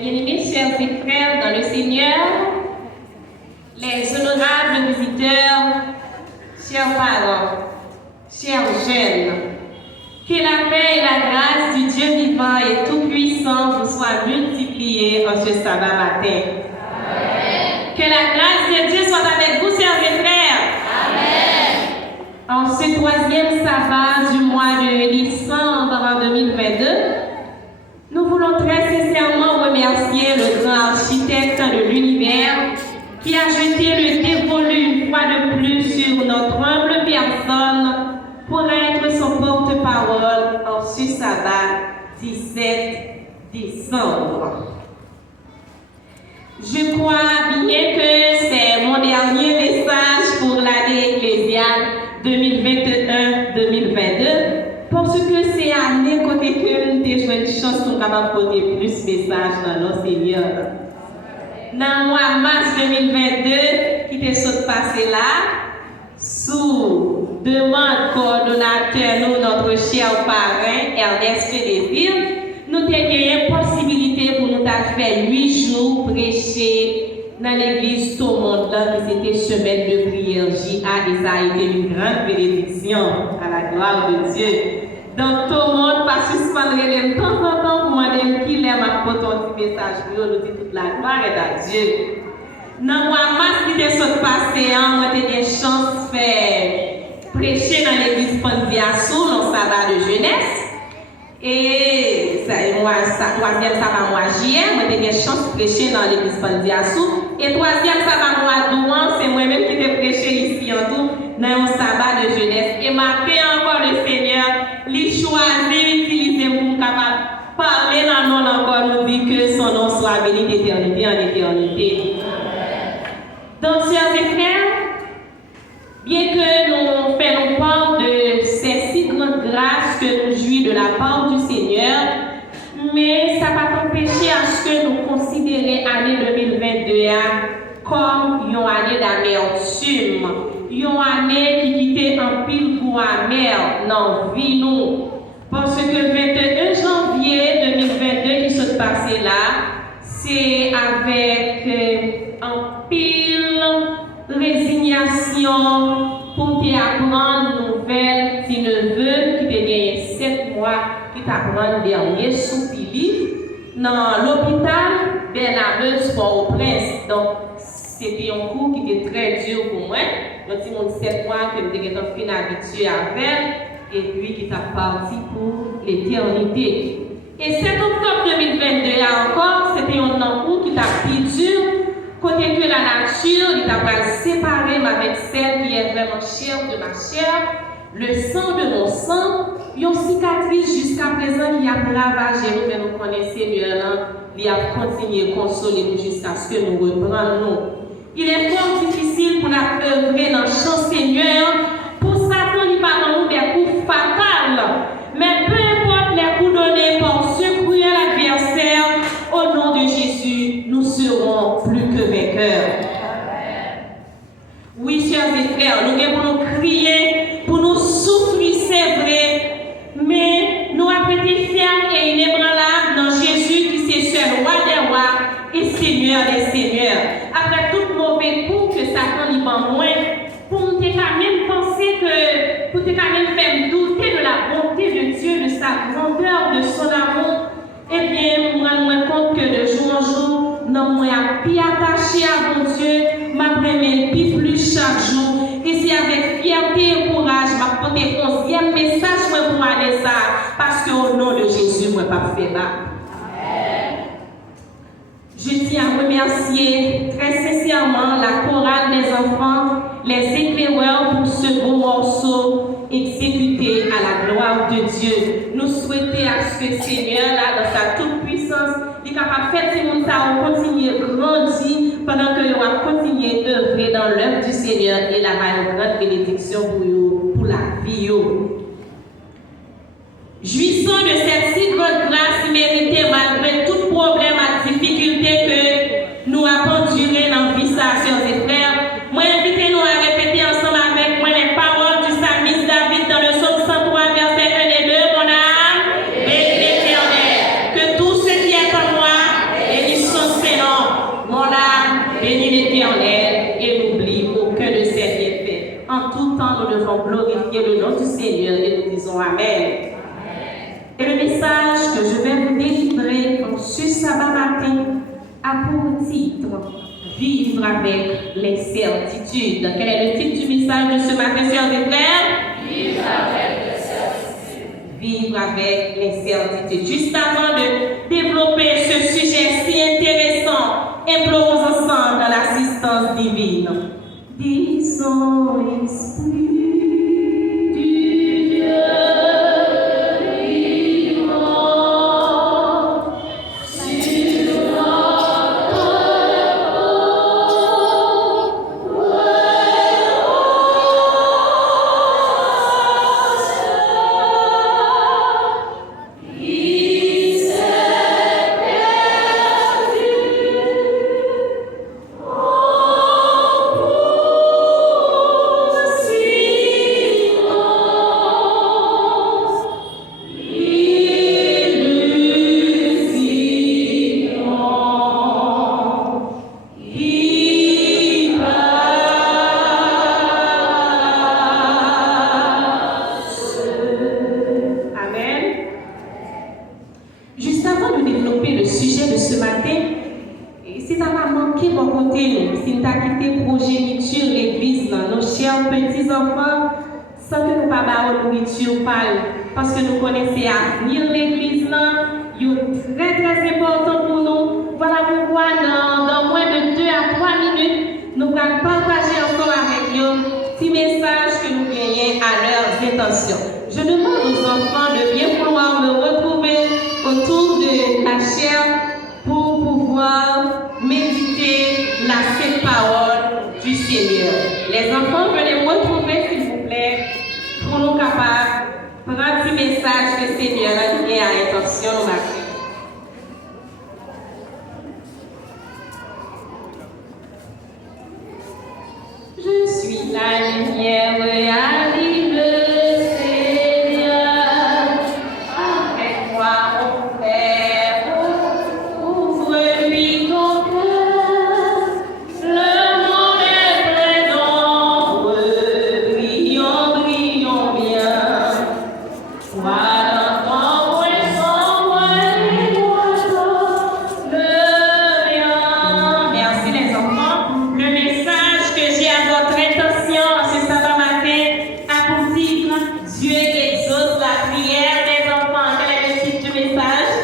Bien-aimés, chers et frères dans le Seigneur, les honorables visiteurs, chers parents, chers jeunes, que la paix et la grâce du Dieu vivant et tout-puissant vous soient multipliées en ce sabbat matin. Amen. Que la grâce de Dieu soit avec vous, chers et frères. Amen. En ce troisième sabbat du mois de décembre 2022, nous voulons très sincèrement remercier le grand architecte de l'univers qui a jeté le dévolu une fois de plus sur notre humble personne pour être son porte-parole en ce sabbat 17 décembre. Je crois bien que c'est mon dernier message pour l'année ecclésiale 2021-2022 parce que c'est année côté que nous avons une chance pour porter plus de messages dans nos Seigneur. Dans le mois de mars 2022, qui est passé là, sous demande coordonnateur, nous, notre cher parrain Ernest Fédéville, nous avons eu la possibilité pour nous faire 8 jours prêcher dans l'église tout le monde qui c'était semaine de prière JA et ça a été une grande bénédiction à la gloire de Dieu. Donc tout le monde pas suspendre de temps en temps pour demander qui l'aime à porter un petit message pour nous dire toute la gloire est à Dieu. Dans le mois de mars qui était passé, on a eu une chance de faire prêcher dans l'église Pandiassou, dans le sabbat de jeunesse. Et ça, troisième sabbat mois juillet, on a eu une chance de prêcher dans l'église Pandiassou. Et troisième sabbat mois d'août, c'est moi-même qui ai prêché ici en tout, dans un sabbat de jeunesse. Et ma paix encore le Seigneur, lui choisi d'utiliser pour capable parler dans le nom encore, nous dit que son nom soit béni d'éternité en éternité. Donc, chers et frères, bien que nous faisons part de ces si grandes grâces que nous jouissons de la part du Seigneur, mais ça ne va pas empêcher à ce que nous considérions l'année 2022 comme une année d'amertume, une année qui quittait un pile goût amer dans la vie nous. Parce que le 21 janvier 2022 qui se passait là, c'est avec un pile résignation pour t'apprendre une nouvelle si neveu qui te gagné 7 mois qui t'apprend dernier soupili dans l'hôpital Bernabeuse Port-au-Prince. Donc c'était un coup qui était très dur pour moi. Donc c'est mon 7 mois que je suis habitué à faire et puis qui t'a parti pour l'éternité. Et 7 octobre 2022 encore, c'était un coup qui t'a plus dur. Côté que la nature, il t'a pas séparé avec celle qui est vraiment chère de ma chair, le sang de mon sang, une cicatrice jusqu'à présent qui a ravagé, mais nous connaissons Seigneur, il a continué à consoler nous jusqu'à ce que nous reprenions. Il est fort difficile pour nous œuvrer dans le champ Seigneur, pour Satan, il va dans nous des coups fatals, mais peu importe les coups donnés par ce cruel adversaire, au nom de Jésus, nous serons plus que vainqueurs. Oui, chers et frères, nous devons nous crier, pour nous souffrir, c'est vrai, mais nous avons été fermes et inébranlables dans Jésus qui est seul roi des rois et Seigneur des seigneurs. Après tout mauvais coup que Satan lui prend moins, pour nous quand même penser que, pour nous quand même faire douter de la bonté de Dieu, de sa grandeur, de son amour, eh bien, nous rendons compte que de jour en jour, nous sommes plus attachés à mon Dieu, ma première plus chaque jour. Et c'est avec fierté et courage, je vais porter 11e message pour aller ça, parce qu'au nom de Jésus, je ne vais pas faire ça. Je tiens à remercier très sincèrement la chorale des enfants, les éclaireurs pour ce beau morceau exécuté à la gloire de Dieu. Nous souhaitons à ce que le Seigneur, là, dans sa toute puissance, est capable de faire ces monde ça, on continue à grandir pendant que nous allons continuer à œuvrer dans l'œuvre du Seigneur et la grande bénédiction pour la vie. Jouissons de cette si grande grâce méritée malgré tout problème et difficulté que nous avons enduré dans la vie, chers et frères. Moi, invitez-nous à répéter ensemble avec moi les paroles du psalmiste David dans le psaume 103, verset 1 et 2. Mon âme, bénis l'Éternel. Que tout ce qui est en moi bénisse nous devons glorifier le nom du Seigneur et nous disons Amen. Et le message que je vais vous délivrer ce sabbat matin a pour titre Vivre avec l'incertitude. Quel est le titre du message de ce matin, chers et frères? Vivre avec l'incertitude. Vivre avec l'incertitude. Juste avant de développer ce sujet si intéressant, implorons ensemble dans l'assistance divine. Disons, Esprit du Dieu. Parce que nous connaissons l'avenir de l'église, il est très très important pour nous. Voilà pourquoi dans moins de 2 à 3 minutes, nous allons partager encore avec eux petits messages que nous gagnons à leurs intentions. Je demande aux enfants de bien vouloir me retrouver autour de la chair pour pouvoir méditer la sainte parole du Seigneur. Les enfants, venez me retrouver s'il vous plaît pour nous capables prendre ce message que le Seigneur a donné à l'intention de ma vie. Je suis la lumière, allume le Seigneur. Avec moi, mon Père, ouvre-lui ton cœur. Le monde est présent, brillons, brillons bien. Voilà ton merci les enfants. Le message que j'ai à votre intention ce sabbat matin a pour titre Dieu exauce la prière des enfants. Quel est le titre du message?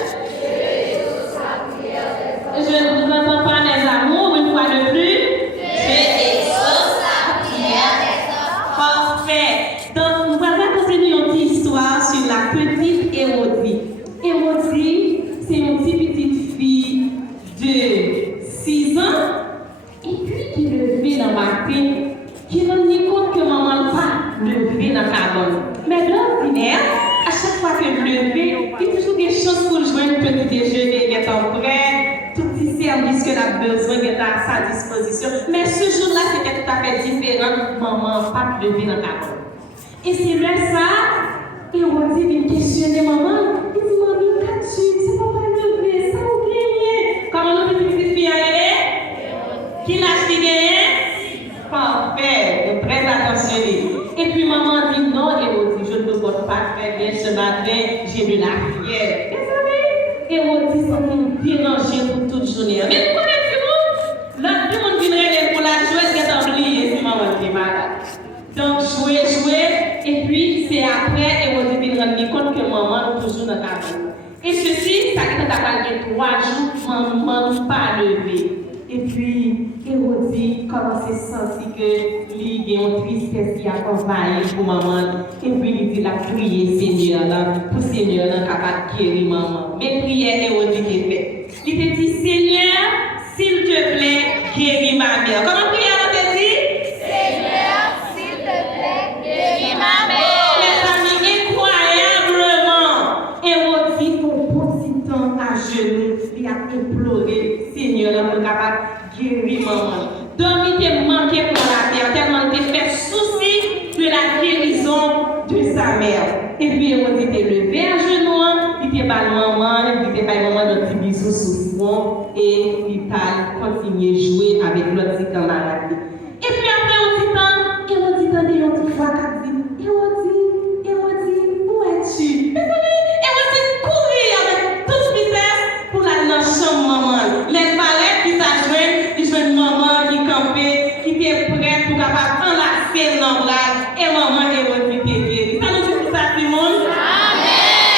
Je ne vous entends pas mes amours une fois de plus. Dieu exauce la prière des enfants. Parfait. Donc nous allons continuer une petite histoire sur la petite Hérodie. Hérodie, c'est une petite fille de 6 ans et puis qui levait dans ma tête, qui rend compte que maman n'a pas levé dans la bonne. Mais d'ordinaire, à chaque fois qu'elle levait, il y a toujours des choses pour jouer un petit déjeuner qui est en prêt, tout petit service qu'elle a besoin qui est à sa disposition. Mais ce jour-là, c'était tout à fait différent. Maman n'a pas levé dans la bonne. Et c'est là ça, Hérodie vient questionner maman. Il dit, maman, t'as-tu, c'est pas levé, ça ou bien. Comment notre petite fille elle est? Qui l'a acheté? Parfait, très attentionné. Et puis maman dit, non, Hérodie, je ne me porte pas très bien ce matin, j'ai de la fièvre. Vous savez, Hérodie s'est dérangé pour toute journée. Mais vous connaissez-vous? Là, tout le monde viendrait pour la jouer, c'est oublié si maman est malade. Donc, jouer, et puis c'est après, Hérodie vient rendre compte que maman est toujours dans ta vie. Et ceci, ça fait que 3 jours, maman n'a pas levé. Et puis, Hérodie commence à sentir que il y a une tristesse qui accompagne pour maman. Et puis, il dit la prière, Seigneur, là, pour Seigneur, là, capable de guérir maman. Mais prière, Hérodie qui est faite. Il te dit, Seigneur, s'il te plaît, guéris ma mère. Comment prière, on te dit? Seigneur, s'il te plaît, guéris ma mère. Mes amis, incroyablement, Hérodie, pour petit temps à genoux, il a imploré, Seigneur, là, pour capable de guérir maman. Donc, il était manqué pour la terre, tellement il était fait souci de la guérison de sa mère. Et puis, Hérodie était levé à genoux, il était pas maman, il était pas maman de petit bisou sous front, et il a continué à jouer avec l'autre camarade. Et puis, après, on dit, Hérodie, on dit, fois, nombrable et maman est revenue. Ça nous dit pour ça, Simone?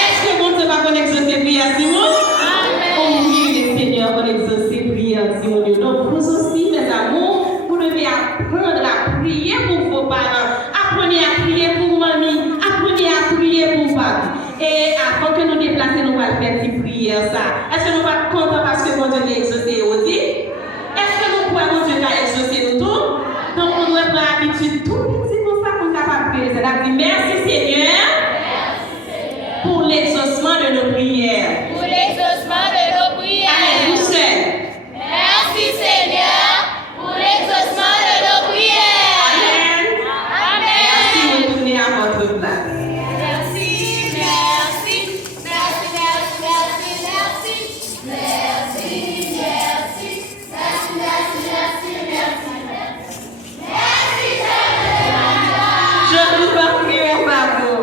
Est-ce que bon Dieu va qu'on exaucer prière, Simone? Oh oui, le Seigneur va exaucer prière, Simone. Donc, vous aussi, mes amours, vous devez apprendre à prier pour vos parents. Apprenez à prier pour mamie. Apprenez à prier pour papi. Et avant que nous déplacions, nous allons faire une prière. Est-ce que nous allons être contents parce que bon Dieu l'a exaucé aussi? Est-ce que nous pouvons Dieu l'a exaucé nous tous? Donc, on doit prendre l'habitude tout petit pour ça qu'on est capable de prier. C'est-à-dire, merci Seigneur pour l'exaucement de nos prières. Pour l'exaucement de nos prières. Allez, vous seul. Merci Seigneur pour l'exaucement de nos prières. Amen. Amen. Merci, retournez à votre place. Merci, merci, merci, merci, merci, merci, merci, merci, merci, merci, merci, merci, merci, Je vous en prie, par vous.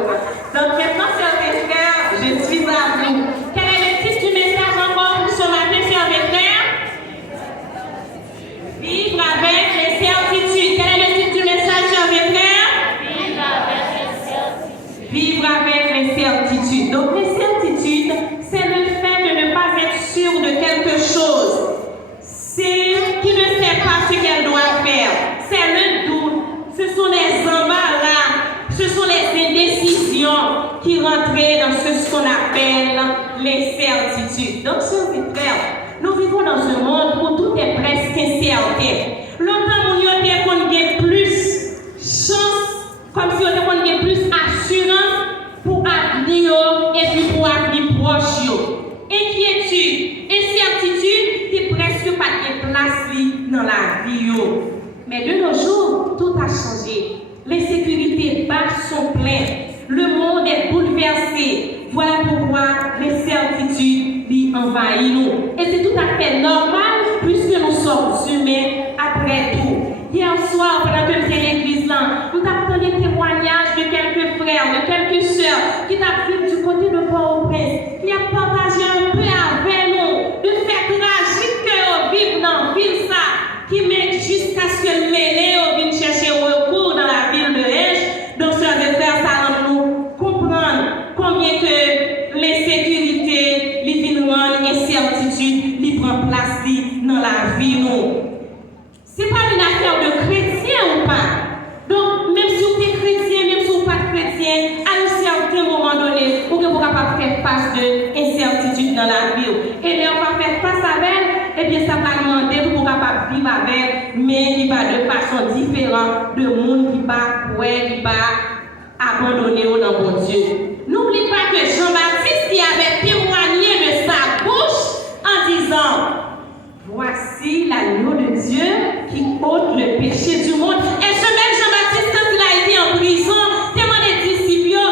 Donc maintenant, chers frères, je suis à vous. Quel est le titre du message encore pour ce matin, chers frères? Vivre avec les certitudes. Quel est le titre du message, chers frères? Vivre avec les certitudes. Donc les certitudes, c'est le fait de ne pas être sûr de quelque chose. C'est qui ne sait pas ce qu'elle doit faire. C'est le doute. Ce sont les embarras. Ce sont les indécisions qui rentraient dans ce qu'on appelle les certitudes. Donc, chers frères, nous vivons dans un monde où tout est presque incertain. Longtemps, nous avons plus chance, comme si on avait plus assurance pour l'avenir et puis pour l'avenir proche. Inquiétude, incertitude qui presque pas de place dans la vie. Mais de nos jours, tout a changé. Les sécurités basses sont pleines. Le monde est bouleversé. Voilà pourquoi les certitudes envahissent nous. Et c'est tout à fait normal puisque nous sommes humains après tout. Hier soir, pendant que j'étais à l'église, nous avons des témoignages de quelques frères, de quelques sœurs qui t'ont du côté de Port-au-Prince, qui ont partagé un peu avec nous de faits tragiques que vivent dans la ville, qui met jusqu'à ce que mêlée vienne chercher recours dans la ville de H. Donc, chers frères, ça rend nous comprendre combien que l'insécurité, les viennent rendre incertitude, les prend place dans la vie. Ce n'est pas une affaire de chrétien ou pas. Donc, même si vous êtes chrétien, même si vous n'êtes pas chrétien, à un certain moment donné, vous ne pouvez pas faire face de incertitude dans la vie. Et là, on va faire face avec elle, eh bien, ça va demander pour capable vivre avec, mais qui va de façon différente de monde qui va qui va abandonner dans mon Dieu. N'oubliez pas que Jean-Baptiste qui avait témoigné de sa bouche en disant: voici l'agneau de Dieu qui ôte le péché du monde. Et ce même Jean-Baptiste, quand il a été en prison, demandait aux disciples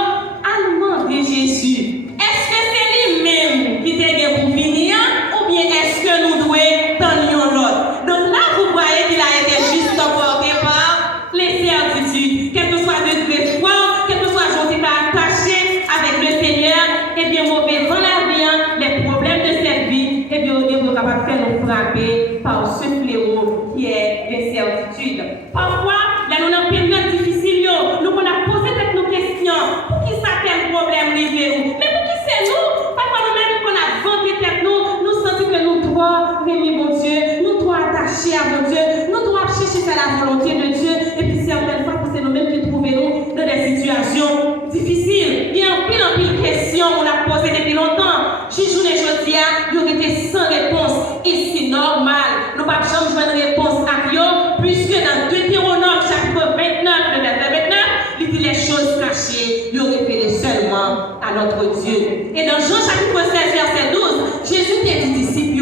à demander Jésus: est-ce que c'est lui-même qui t'a pour finir, ou bien est-ce que nous devons tendre l'autre? Donc là, vous voyez qu'il a été juste emporté par les certitudes. Quel que soit le degré fort, quel que soit le jour qui va attaché avec le Seigneur, et bien mauvais dans la vie, les problèmes de cette vie, et bien on est capable de faire nous frapper par ce fléau qui est l'incertitude. Parfois, là nous avons une période difficile, nous on a posé toutes nos questions. Pour qui ça quel problème arrivé? Mais pour qui c'est nous? Parfois nous-mêmes qu'on a vendu tête nous sentons que nous trois aimer mon Dieu, nous trois attachés à mon Dieu, nous trois chercher faire la volonté de Dieu, et puis certaines fois c'est nous-mêmes qui trouvons nous dans des situations difficiles. Il y a un pile de questions qu'on a posées depuis longtemps. Je joue les choses, il y aurait été sans réponse. Et c'est normal. Nous ne pouvons pas jamais de réponse à Dieu, puisque dans Deutéronome, chapitre 29, le verset 29, il dit les choses cachées, il aurait fait seulement à notre Dieu. Et dans Jean chapitre 16, verset 12, Jésus dit aux disciples,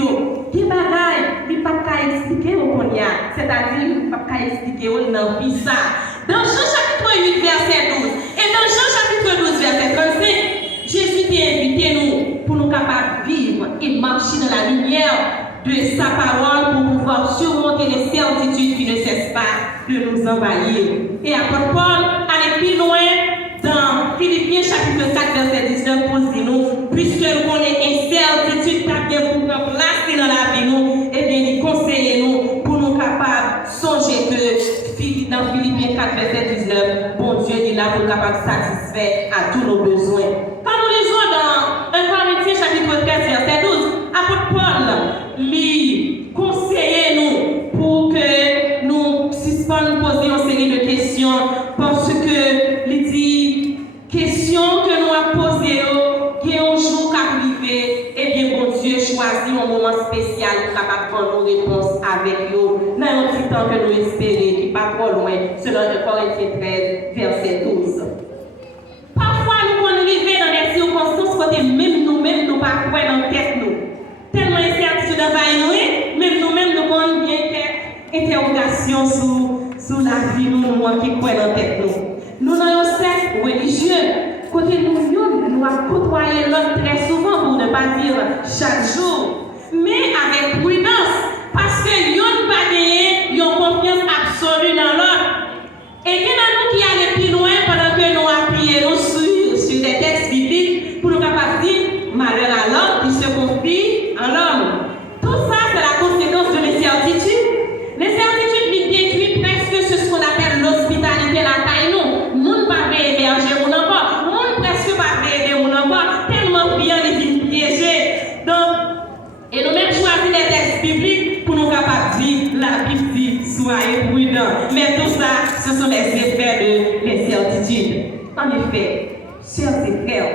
qui bagaille, il ne peut pas expliquer au Konya. C'est-à-dire, il ne peut pas expliquer au Nampisa. Dans Jean chapitre 8, verset 12, et dans Jean chapitre 12, verset 35, Jésus t'a invité nous pour nous capables de vivre et marcher dans la lumière de sa parole pour pouvoir surmonter les certitudes qui ne cessent pas de nous envahir. Et apôtre Paul allait plus loin dans Philippiens chapitre 4, verset 19 pour dire nous, puisque nous connaissons incertitude qui bien pour nous placer dans la vie nous, et bien il conseille nous pour nous capables de songer que dans Philippiens 4, verset 19, 19, bon Dieu est là pour capable de satisfaire à tous nos besoins. Quand nous lisons dans 1 Corinthiens chapitre 13, verset 12, apôtre Paul lui conseille nous pour que nous suspendions poser une série de questions parce que il dit questions que nous avons posées, qui un jour arrivé, et bien bon Dieu choisit un moment spécial pour capable prendre nos réponses avec nous dans un petit temps que nous espérons, qui n'est pas trop loin, selon 1 Corinthiens 13, verset 12. Parfois, nous pouvons arriver dans des circonstances côté même nous-mêmes, nous ne pas croire dans la tête nous. Tellement incertitude envahit nous, même nous-mêmes, nous avons bien quelques interrogations sur la vie nous qui croient dans la tête nous. Nous avons un cercle religieux, côté nous avons côtoyé l'autre très souvent, pour ne pas dire chaque jour, mais avec prudence, parce que nous n'avons pas gagné une confiance absolue dans l'autre. Et il y en a nous qui allons plus loin pendant que nous appuyons sur des textes bibliques pour nous capables de dire malheur à l'homme qui se confie en l'homme. Tout ça, c'est la conséquence de l'incertitude. L'incertitude nous décrit presque ce qu'on appelle l'hospitalité la taille nous. Nous ne pouvons pas héberger mon enfant. Nous ne presque pas aider mon enfant. Tellement bien les piégés. Donc, et nous-mêmes choisissons des textes bibliques pour nous capables de dire la Bible dit soyez prudents. Mais tout ça, ce sont les effets de l'incertitude. En effet, chers et frères,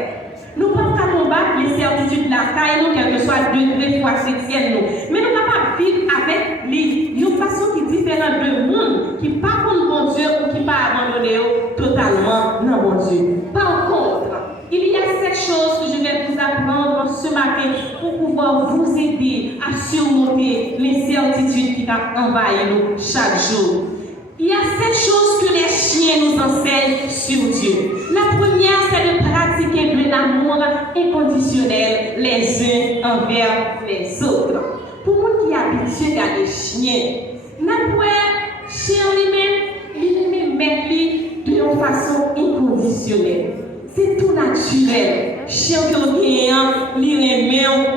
nous ne pouvons pas combattre l'incertitude de la taille, nous, quel que soit le degré foi chrétienne, nous. Mais nous ne pouvons pas vivre avec une façon qui est différente de monde, qui n'est pas contre bon Dieu ou qui n'est pas abandonné totalement non bon Dieu. Par contre, il y a cette chose que je vais vous apprendre ce matin pour pouvoir vous aider à surmonter l'incertitude qui a envahi nous chaque jour. Il y a cette chose que les chiens nous enseignent sur Dieu. La première, c'est de pratiquer de l'amour inconditionnel les uns envers les autres. Pour moi qui habitué à des chiens, n'importe chien lui-même met de façon inconditionnelle. C'est tout naturel. Chien qui est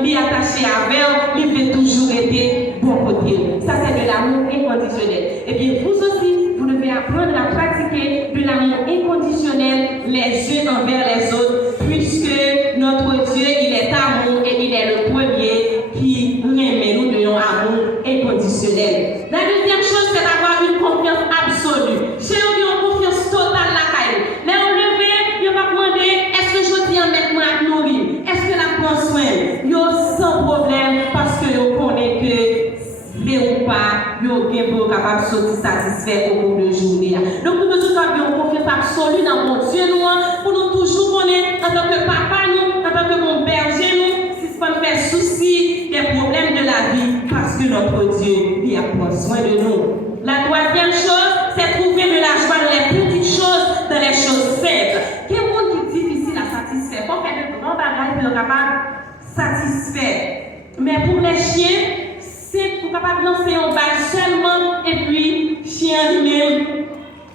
lui attaché à elle, lui veut toujours aider bon côté. Ça, c'est de l'amour inconditionnel. Et bien, vous aussi, vous devez apprendre à pratiquer de l'amour inconditionnel les uns envers les autres, puisque notre Dieu, il est amour et il est le premier qui aime nous de amour inconditionnel. La deuxième chose, c'est d'avoir une confiance absolue. J'ai une confiance totale la caille. Là, on levé, il va demander est-ce que je dis en mettre moi à nourrir? Est-ce que la prend soin? Yo sans problème parce que yo connaît que ou pas, yo bien pour capable de sortir satisfait au cours de journée. Donc nous devons toujours avoir une confiance absolue dans mon Dieu nous pour nous toujours connaître en tant que papa nous, en tant que mon berger nous, si ce pas nous faire souci des problèmes de la vie parce que notre Dieu il a pris soin de nous. La troisième chose, c'est trouver de la joie dans les petites choses, dans les choses simples. Quel monde qui est difficile à satisfaire? Pour faire de grands bagages pour être capable de satisfaire. Mais pour les chiens, c'est pour capable de lancer un bail seulement et puis chien lui-même,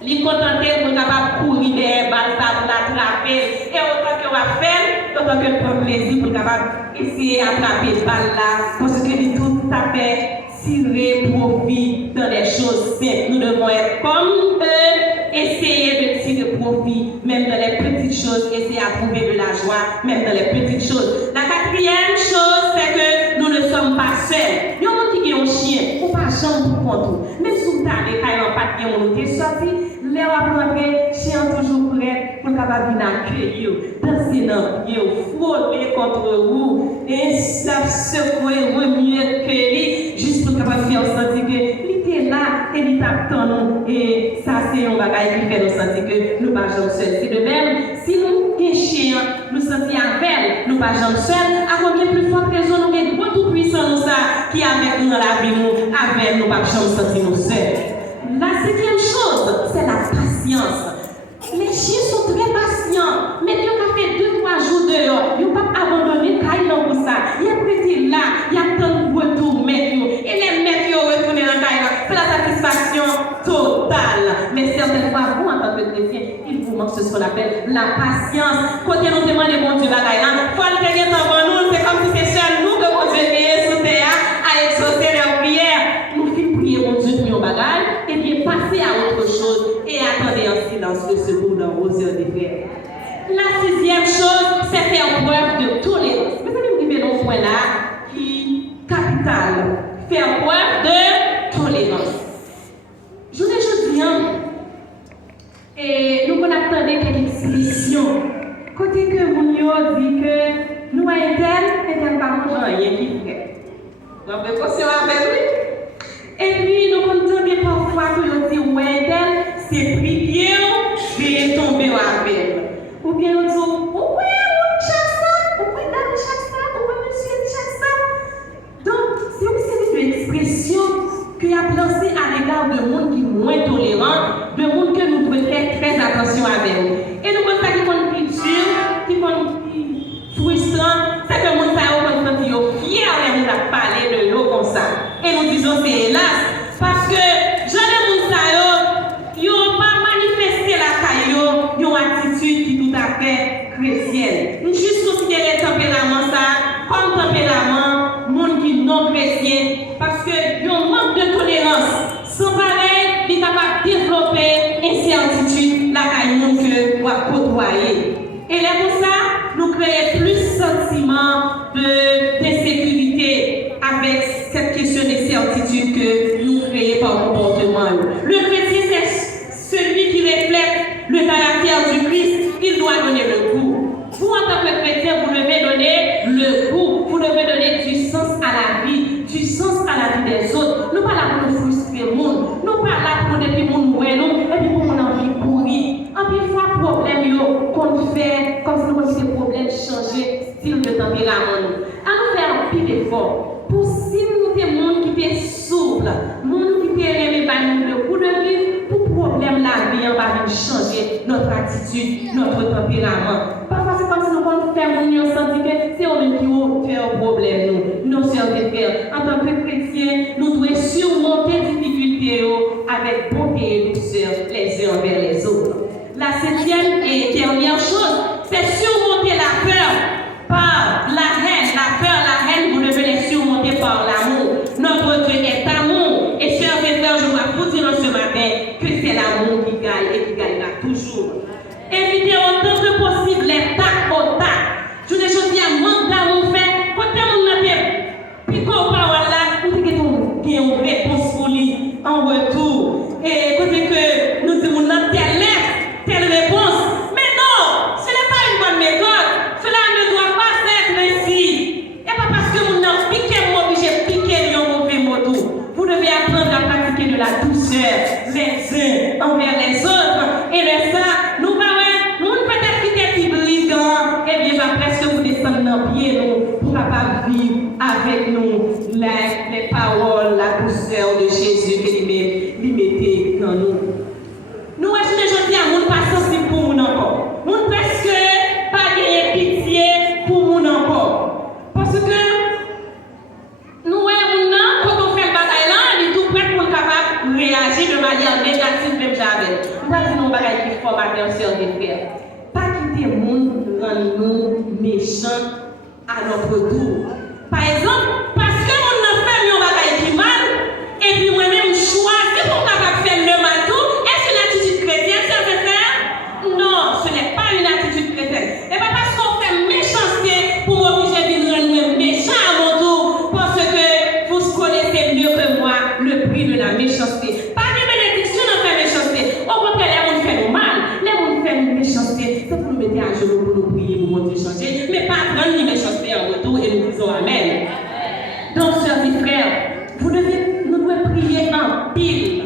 il est contenté pour capable de courir des balles pour l'attraper. Et autant que va faire, autant que prend plaisir pour capable essayer d'attraper ce balle là, parce que il tout à fait tirer profit dans les choses simples. Nous devons être comme eux, essayer de tirer profit, même dans les petites choses, essayer à trouver de la joie, même dans les petites choses. La quatrième chose, c'est que nous ne sommes pas seuls. Il y a un qui est un chien, ou pas jambe pour contre. Même si vous avez un papier, on est sorti, les apprendre, chien toujours prêt pour capable de accueillir, danser dans le frôler contre vous, et ça secouer, remuer, cueillir, juste pour capable de faire sentir que il est là et il t'attend nous. Et ça, c'est un bagage qui fait nous sentir que nous ne sommes pas seuls. C'est de même, si nous, un chien, nous sentons avec nous ne sommes pas seuls, à combien plus forte raison nous avons beaucoup tout puissant nous ça qui est avec nous dans la vie, nous, avec nous, pas sentir nous seuls. La cinquième chose, c'est la patience. Les chiens sont très patients, mais Dieu a fait 2-3 jours dehors, ils n'ont pas abandonné Kaïlan pour ça. Il y a prêté là, il y a tant de retour maître, et les maîtres retournent dans Kaïlan. C'est la satisfaction totale. Mais certaines fois, vous, en tant que chrétien, il vous manque ce qu'on appelle la patience. Quand nous demandons bon Dieu à Kaïlan, il faut le tenir devant nous, c'est comme si c'est seul nous que bon Dieu est sous terre à exaucer leurs prières. Nous finissons prier mon Dieu pour nos bagages, et bien passer à autre chose et attendez en silence de secours dans Rosière des Frères. La sixième chose, c'est faire preuve de tolérance. Mes amis, vous mettez un point là qui est capital. Faire preuve de tolérance. Je vous dis, et nous attendons quelques expressions. Côté que vous dit que nous sommes pas manger rien qui fait. Vous avez précaution avec lui. Et puis nous entendons parfois que nous disons c'est prier, c'est tomber avec. Ou bien nous disons, oui, chaque ça, oui, dame chaque ça, oui, monsieur chaque ça. Donc, c'est aussi une expression qu'il a lancée à l'égard de monde qui est moins tolérant, de monde que nous devons faire très attention avec nous. Et nous pensons qu'il y a une culture, qui est frustrant, c'est que nous sommes fiers de parler de l'eau comme ça. Et nous disons c'est hélas, parce que je ne n'ont pas manifesté la caillou, ils ont une attitude qui est tout à fait chrétienne. Nous juste considérer le tempérament ça comme tempérament, monde qui non chrétien, parce que ils ont manque de tolérance. Sans pareil, ils sont capables de développer incertitude, la caillou que nous avons côtoyer. Et là pour ça, nous créons plus sentiment d'insécurité avec cette question d'incertitude que nous créons par comportement. Le chrétien, c'est celui qui reflète le caractère du Christ. Il doit donner le goût. Vous, en tant que chrétien, vous devez donner le goût. Vous devez donner du sens à la vie, du sens à la vie des autres. Nous ne sommes pas là pour nous frustrer le monde. Nous ne sommes pas là pour nous depuis nous mourir et puis pour nous envie pourrir. En plus, fois problème qu'on fait, comme si nous avons des problèmes changer style de tempérament. À nous faire un petit effort pour si nous sommes des gens qui sont souples, des gens qui sont le coup de vie, pour problème la vie, on va changer notre attitude, notre tempérament. Parfois, c'est comme si nous avons fait mon senti que c'est eux qui fait un problème. Nous, nos sœurs et frères, en tant que chrétiens, nous devons surmonter les difficultés avec bonté et douceur les uns envers les autres. La septième et dernière chose, c'est surmonter la peur par la haine. La haine, vous devez les surmonter par l'amour. Notre Dieu est amour. Et chers frères, je dois vous dire ce matin que c'est l'amour qui gagne et qui gagnera toujours. Évitez autant que possible les tacs au tac. Je ne sais pas, manque d'amour fait. Quand on a fait pico parole là, vous avez une réponse pour lui en retour. Et côté que nous disons, telle réponse. Mais non, ce n'est pas une bonne méthode. Cela ne doit pas être ainsi. Et pas parce que vous n'avez piqué mon obligé de piquer un mauvais mot. Vous devez apprendre à pratiquer de la douceur les uns envers les autres. Et de ça, nous peut-être quitter qui brigand. Et bien, presque vous descendre dans le pied, pour capable vivre avec nous les paroles, la douceur de Jésus que lui mettez dans nous. Nous, est-ce que je dis à mon pas sensible pour nous encore? Mon presque pas gagner pitié pour nous encore. Parce que nous, quand on fait le bagaille là, on est tout prêt pour capable réagir de manière négative même jamais. Nous allons dire nos bagailles qui formateurs sur des frères. Pas quitter le monde rendre nous méchants à notre tour. Par exemple, parce que on a fait un bagaille qui mal, et puis moi-même choisi pour capable faire le mal tout. Non, ce n'est pas une attitude chrétienne. Et pas parce qu'on fait méchanceté pour obliger de nous méchants à mon tour, parce que vous connaissez mieux que moi le prix de la méchanceté. Pas de bénédiction dans la méchanceté. Au contraire, les gens font nous mal. Les gens font nous méchanceté. C'est pour nous mettre à genoux pour nous prier, pour nous changer. Mais pas prendre une méchanceté en retour et nous disons Amen. Donc, sœurs et frères, nous devons prier en pile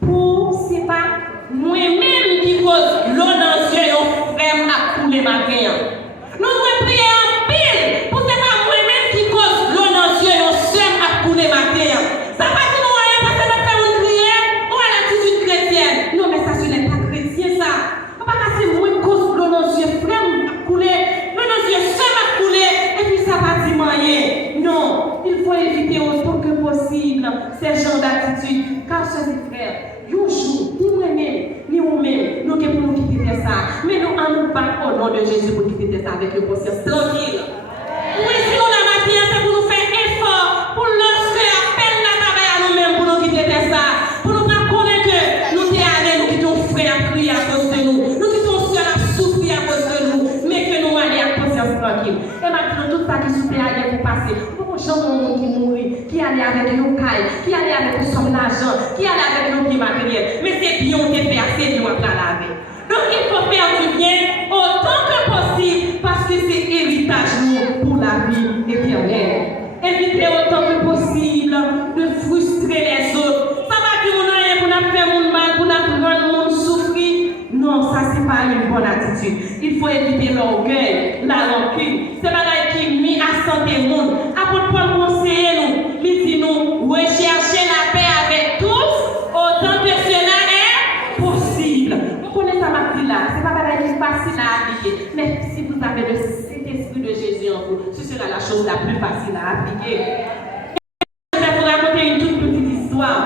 pour, c'est pas moi-même qui cause l'eau dans les yeux et frère à couler ma vie. Nous devons prier en pile pour que ce pas moi-même qui cause l'eau dans les yeux et frère à couler ma vie. Ça va dire nous rien parce que nous faisons une prière ou à l'attitude chrétienne. Non, mais ça ce n'est pas chrétien ça. Pas parce que moi cause l'eau dans les yeux frère à couler, l'eau dans les yeux frère à couler et puis ça va dire rien. Non, il faut éviter autant que possible ces genres d'attitudes. Car chers frères, ni moi-même, ni vous-même, nous devons nous quitter ça. Mais nous allons pas au nom de Jésus pour quitter ça avec une conscience tranquille. Oui, si nous la matin, c'est pour nous faire effort, pour lorsque appel la travail à nous-mêmes pour nous quitter ça. Pour nous pas connaître que nous sommes allés, nous quittons frère à prier à cause de nous. passé. Beaucoup de gens qui mourir, qui allaient avec nos cailles, qui allaient avec nos sommes d'argent, qui allaient avec nos biens matériels. Mais c'est bien, on est fait assez de la laver. Donc il faut faire du bien autant que possible parce que c'est héritage pour la vie éternelle. Éviter autant que possible de frustrer les autres. Ça va dire qu'on a rien pour nous faire mon mal, pour nous rendre le monde souffrir. Non, ça c'est pas une bonne attitude. Il faut éviter l'orgueil, la rancune. C'est pas qui nuit à santé monde. Apôtre Paul conseille nous, il dit nous rechercher la paix avec tous autant que cela est possible. Vous connaissez ça ma là, c'est pas facile à appliquer. Mais si vous avez le Saint-Esprit de Jésus en vous, ce sera la chose la plus facile à appliquer. Je vais vous raconter une toute petite histoire.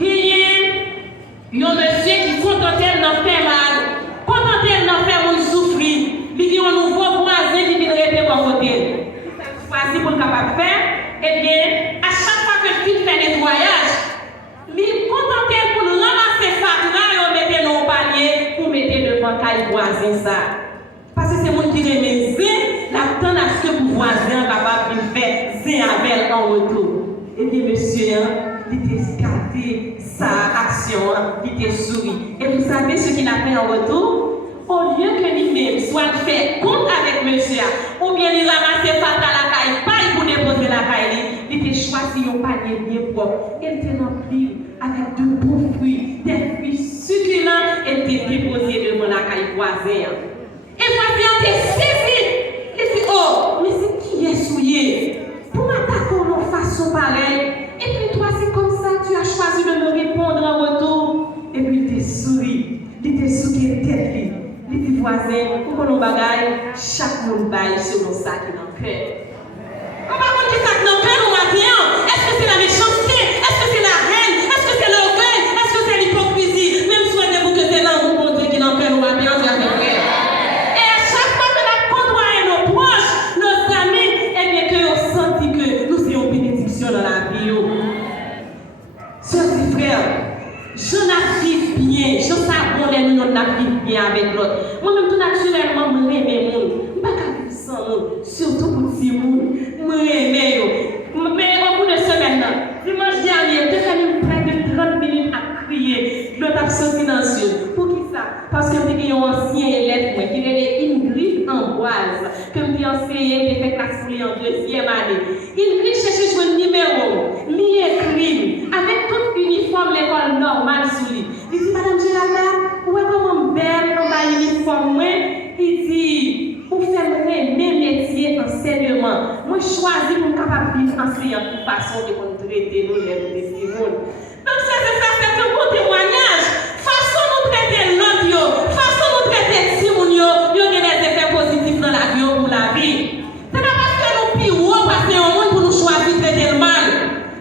Il y a un monsieur qui contentait d'en faire mal, contentait d'en faire mon souffrir. Il dit, on nous voit voisin qui vient répéter pour côté. Voici pour le capable de faire. Eh bien, à chaque fois que le fils fait nettoyage, il contentait pour nous ramasser ça, et mettre dans le panier pour mettre devant le voisin ça. Parce que c'est mon qui remet zin, la temps à ce que vous voisin capable de faire zin avec en retour. Eh bien, monsieur, il était gardé sa action, il était souri. Et vous savez ce qu'il a fait en retour? Au lieu que lui-même soit fait compte avec monsieur, ou bien il ramassait pas à la caille, pas pour déposer la caille, il était choisi un panier bien propre. Il était rempli avec de bons fruits, des fruits succulents, et il était déposé devant la caille voisine. Et voisin était saisi. Il dit, oh, mais c'est qui est souillé? Pour m'attaquer de façon pareille. Et puis toi, c'est comme ça, tu as choisi de me répondre en retour. Et puis il te sourit. Il te sourit tête. Il dit, voisin, pour qu'on nous bagaille, chaque monde baille sur nos sacs dans le cœur. On va voir qui sac dans le cœur, on va dire, est-ce que c'est la méchanceté? Est-ce que c'est la haine? Est-ce que c'est l'orgueil? Est-ce que c'est l'hypocrisie? Même souhaitez-vous que c'est là où vous montrez qui dans le cœur, on va bien faire des frères. Et à chaque fois que la côtoie nos proches, nos amis, eh bien que vous sentez que nous sommes une bénédiction dans la vie. Sœurs et frères, je n'arrive bien, je sais nous n'arrive bien avec l'autre. Moi-même, tout naturellement, je m'aime les gens. Je ne peux pas vivre sans eux, surtout pour les gens. Je m'aime. Mais au bout de semaine, dimanche dernier, j'ai fait près de 30 minutes à crier. L'autre a sorti dans les yeux. Pour qui ça? Parce que j'ai un ancien élève qui est Ingrid Amboise, que j'ai enseigné, j'ai fait classe pour lui en 2e année. Ingrid cherche un numéro, lui écrit, avec tout uniforme l'école normale sous lui. Il dit, Madame Gérald, où est comment belle dans l'uniforme? Il dit, pour faire le même métier d'enseignement, moi je choisis pour capable de vivre enseignant de façon de traiter nos élèves de ce monde. Donc c'est un bon témoignage. Façon nous traiter l'autre, façon nous traiter Simon, il y a des effets positifs dans la vie pour la vie. C'est pas parce que nous pires passer au monde pour nous choisir de traiter le mal.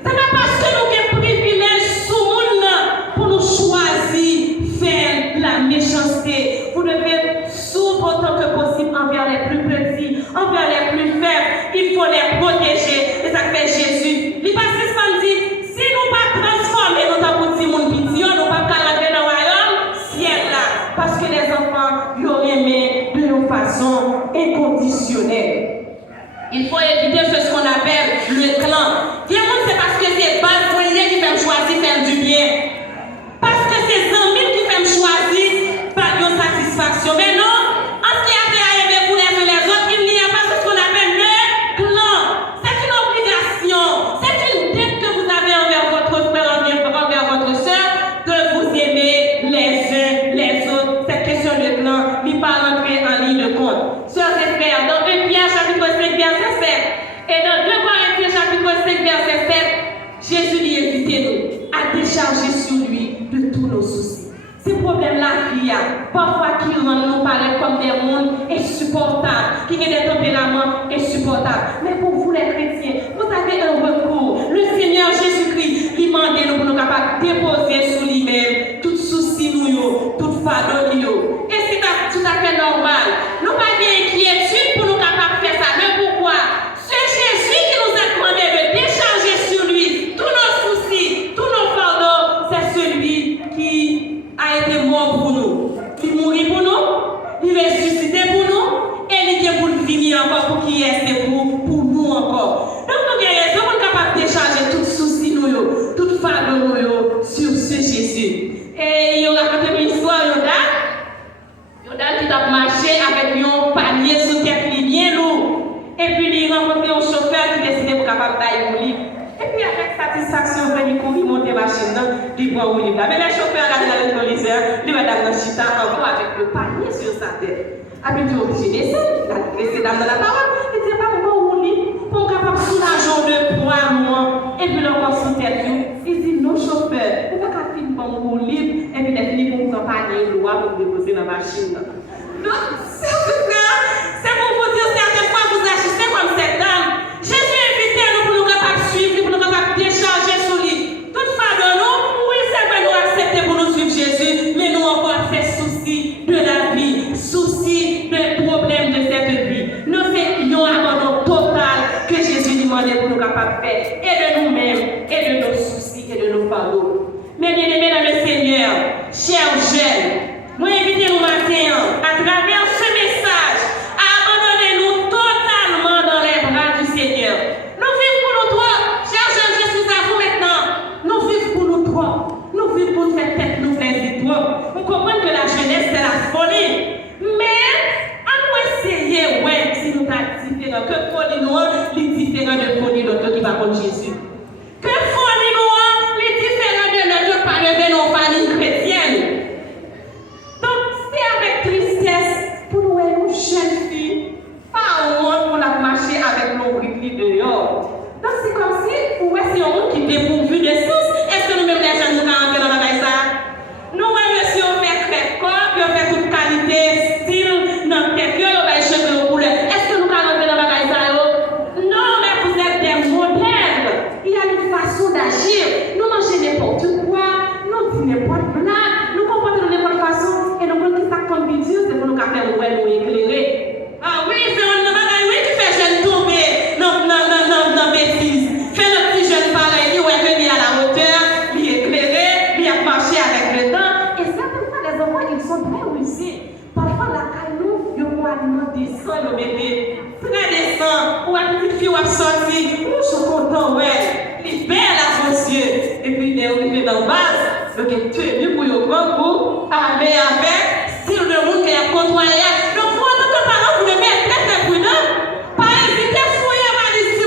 C'est pas parce que nous avons privilèges sous le monde pour nous choisir faire la méchanceté. Vous devez s'ouvrir autant que possible envers les plus petits, envers les plus faibles. Il faut les protéger. Et ça fait Jésus. Il passe samedi. Si nous ne pas transformer notre petit monde petit, nous ne pas rentrer dans le royaume ciel là. Parce que les enfants, ils auraient aimé de une façon inconditionnelle. Il faut éviter ce qu'on appelle le clan. Tout le monde, c'est parce que c'est bas moyen qui fait choisir faire du bien. Parce que c'est amis qui fait choisir par une satisfaction. Mais non, en ce qui a été à aimer pour les autres, il n'y a pas ce qu'on appelle le clan. C'est une obligation. C'est une dette que vous avez envers votre frère, envers votre soeur, de vous aimer les uns les autres. Cette question de clan n'est pas rentrée en ligne de compte. Sœurs et frères, dans 1 Pierre chapitre 5, verset 7, et dans 2 Corinthiens chapitre 5, verset 7, Jésus lui invite nous à décharger sur lui de tous nos soucis. Ces problèmes-là qu'il y a, parfois qui rendent nous paraître comme des mondes insupportables, qui ont des tempéraments insupportables. Mais pour vous les chrétiens, vous avez un recours. Le Seigneur Jésus-Christ lui demande nous pour nous capables de déposer sur lui-même tout souci nous, tout fardeau nous. Et c'est tout à fait normal. Nous n'avons pas d'inquiétude pour nous capables de faire ça. Mais pourquoi? C'est Jésus qui nous a demandé de décharger sur lui tous nos soucis, tous nos fardeaux. C'est celui qui a été mort pour nous. Il mourit pour nous, il est ressuscité pour nous, et il est pour venir encore pour qui est pour nous encore. capable d'aller au livre. Et puis avec satisfaction, on va courir monter machine, il prend au livre. Mais les chauffeurs regardent dans le contrôleur, lui madame dans chita encore avec le panier sur sa tête. Après tu es obligé de descendre, laisser dame dans la parole, et c'est pas bon au livre, pour capable soulager de poids loin, et puis l'encore sous tête, il dit non chauffeur, on va qu'à finir pour au livre, et puis il finit pour un panier loin pour déposer dans la machine. Donc, c'est pour vous dire certaines fois vous agissez comme cette dame. Jésus invite nous pour nous capables de suivre, pour nous capables de décharger sur lui. Toutefois, de nous, oui, c'est vrai, nous accepter pour nous suivre Jésus, mais nous encore fait souci de la vie, souci des problèmes de cette vie. Nous faisons un abandon total que Jésus demandait pour nous capables de faire, et de nous-mêmes, et de nos soucis, et de nos fardeaux. Mais bien aimés dans le Seigneur, chers jeunes, moi invitez-nous matin à travers ce message à abandonner-nous totalement dans les bras du Seigneur. Nous vivons pour nous trois, chers jeunes, je suis à vous maintenant. Nous vivons pour nous trois. Nous vivons pour faire tête nous plaisir trop. On comprend que la jeunesse c'est la folie. Mais à nous essayer, ouais, si nous sommes différents, que folie nous est différent de folie d'autres qui va contre Jésus. Que folie nous est différent de notre pas lever nos familles chrétiennes. Donc, c'est avec tristesse pour nous, une jeune fille, pas au moins pour la marcher avec nos briques dehors. Donc, c'est comme si, ou est-ce un monde qui est dépourvu de sens? Est-ce que nous-mêmes, les jeunes, nous allons entrer dans la caille ça? Nous, monsieur, on fait crêpe corps, puis on fait toute qualité, style, dans le tête, on va échanger aux couleurs. Est-ce que nous allons entrer dans la caille ça? Non, mais vous êtes des modèles. Il y a une façon d'agir. Nous mangez n'importe quoi, nous disons n'importe quoi, nous comportons de n'importe façon. Et nous prenons ça comme vidéo, c'est pour nous faire nous éclairer. Ah oui, c'est un bagage oui, qui fait jeune tomber dans bêtise. Fait le petit jeune pareil, il est venu à la hauteur, il est éclairé, il a marché avec le temps. Et certaines fois, les enfants, ils sont très réussis. Parfois, la caille, nous, ils ont un aliment décent, le bébé. Très décent. Ou une petite fille, ou une sortie. Nous, je suis content, ouais. Il est belle à vos yeux. Et puis, il est arrivé dans la base. Donc, il est tenu pour le grand coup, avec style de monde qui est contrôlé. Donc, vous, en tant que parent, vous devez être très, très prudent. Pas hésiter à fouiller ma liste,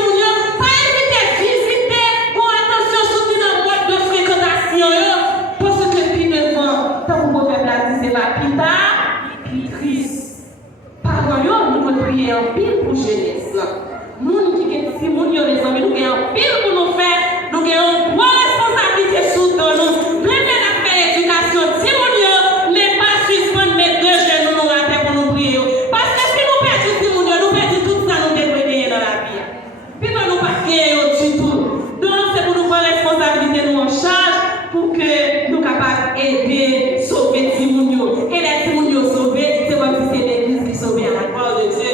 pas hésiter à visiter. Bon, attention, surtout dans le mode de fréquentation. Parce que, puis devant, tant que vous pouvez placer, c'est pas plus tard, puis triste. Parents, nous devons prier en pile pour jeunesse. Nous qui sommes si nous les amis, nous avons en pile pour nous faire. Nous avons une bonne responsabilité sous nous. Vraiment, la faire éducation, si nous mais pas suspendre mes deux jeunes nous rater pour nous prier. Parce que si nous perdons si nous perdons tout ça, nous devons gagner dans la vie. Puis nous ne pas gagner du tout. Donc, c'est pour nous prendre responsabilité nous en charge pour que nous capables d'aider, sauver Timounio. Et les Timounio sauvés, c'est comme si c'est l'église qui sauvait à la gloire de Dieu.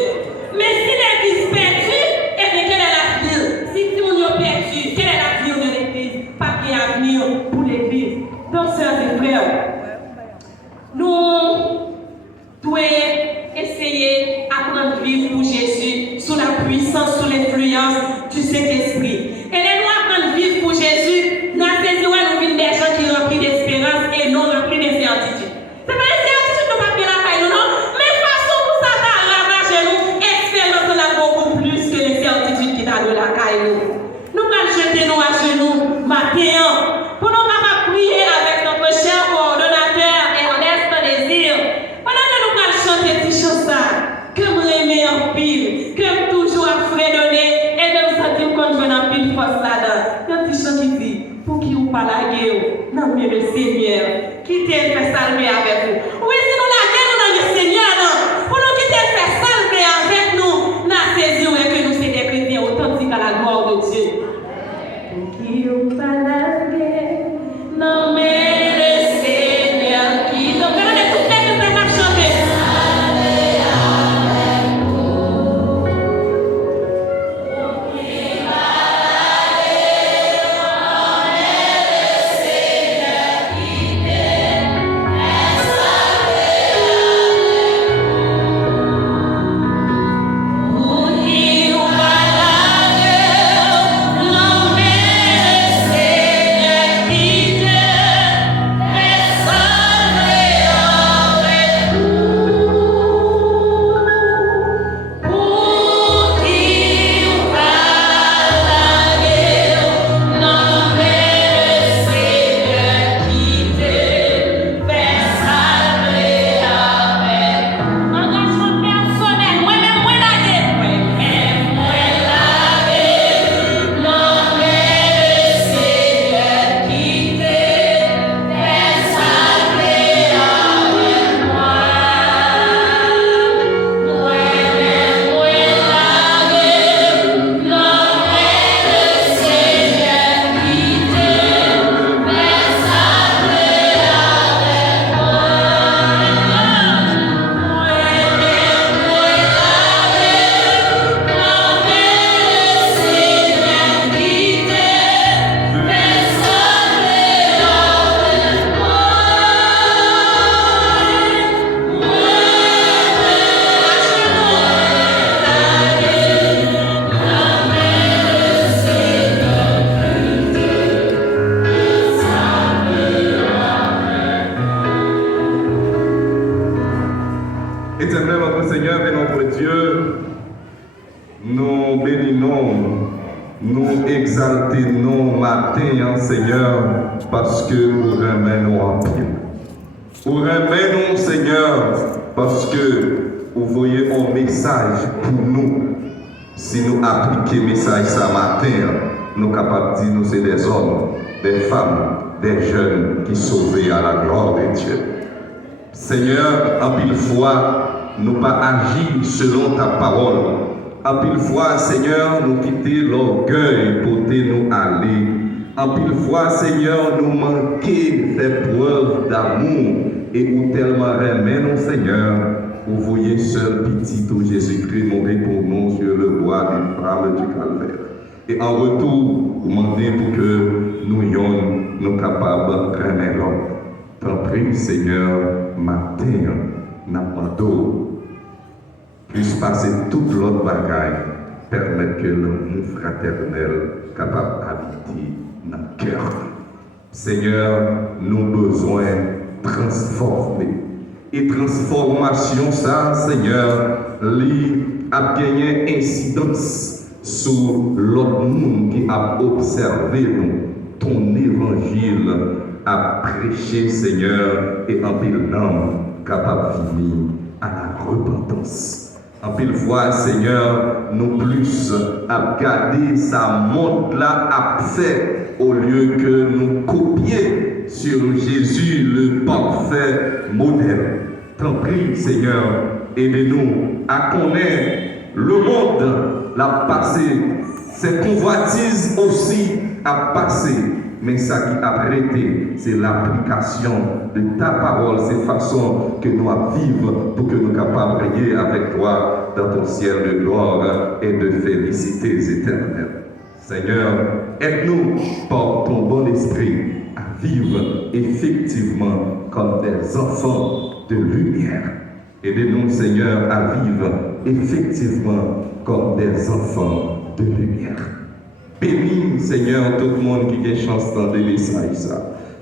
Mais si l'église perdue, et bien quelle est la ville? Si Timounio perdue, Éternel notre Seigneur et notre Dieu, nous bénissons, nous exaltons matin, Seigneur, parce que nous remenons en pile. Nous remenons, Seigneur, parce que vous voyez un message pour nous. Si nous appliquons le message ce matin, nous sommes capables de dire que nous sommes des hommes, des femmes, des jeunes qui sont sauvés à la gloire de Dieu. Seigneur, en pile fois, nous pas agir selon ta parole. En pile fois, Seigneur, nous quitter l'orgueil pour nous aller. En pile fois, Seigneur, nous manquer des preuves d'amour et nous tellement remercions, Seigneur, vous voyez seul petit tout Jésus-Christ mourir pour nous sur le bois des flammes du calvaire. Et en retour, vous demandez pour que nous capables de remettre l'homme. T'en prie, Seigneur, matin, n'importe puisse passer toute l'autre bagaille, permettre que l'amour fraternel capable d'habiter dans le cœur. Seigneur, nous avons besoin de transformer. Et transformation, ça, Seigneur, a gagné incidence sur l'autre monde qui a observé nous, ton évangile a prêché, Seigneur, et en pile d'âme capable de venir à la repentance. En pile fois, Seigneur, nous plus à garder sa montre là à faire au lieu que nous copier sur Jésus, le parfait modèle. T'en prie, Seigneur, aidez-nous à connaître le monde, l'a passé, ses convoitises aussi à passer. Mais ça qui a prêté, c'est l'application de ta parole, ces façons que nous à vivre pour que nous soyons capables de prier avec toi dans ton ciel de gloire et de félicités éternelles. Seigneur, aide-nous par ton bon esprit à vivre effectivement comme des enfants de lumière. Aidez-nous, Seigneur, à vivre effectivement comme des enfants de lumière. Bénis, Seigneur, tout le monde qui a chance d'entendre le message.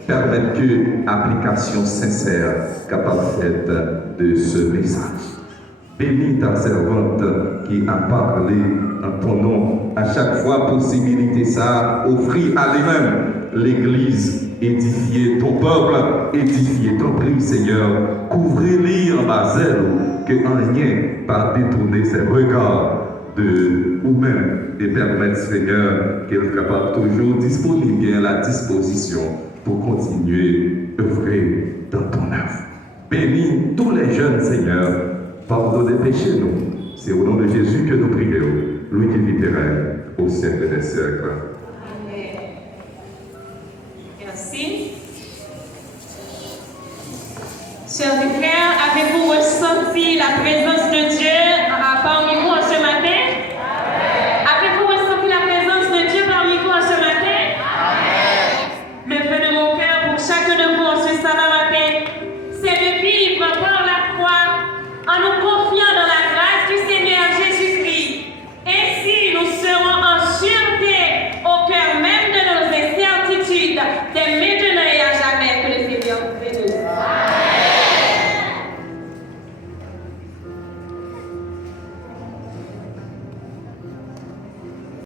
Permettre que l'application sincère capable faite de ce message. Bénis ta servante qui a parlé en ton nom. À chaque fois, possibilité ça, offrir à lui-même l'Église, édifier ton peuple, édifier ton prix, Seigneur. Couvrir-les en bas que en rien par détourner ses regards de ou-même et permettre, Seigneur, qu'elle soit capable toujours disponible et à la disposition pour continuer à œuvrer dans ton œuvre. Bénis tous les jeunes, Seigneur, pardonne les péchés, nous. C'est au nom de Jésus que nous prions, lui qui vit au siècle des siècles.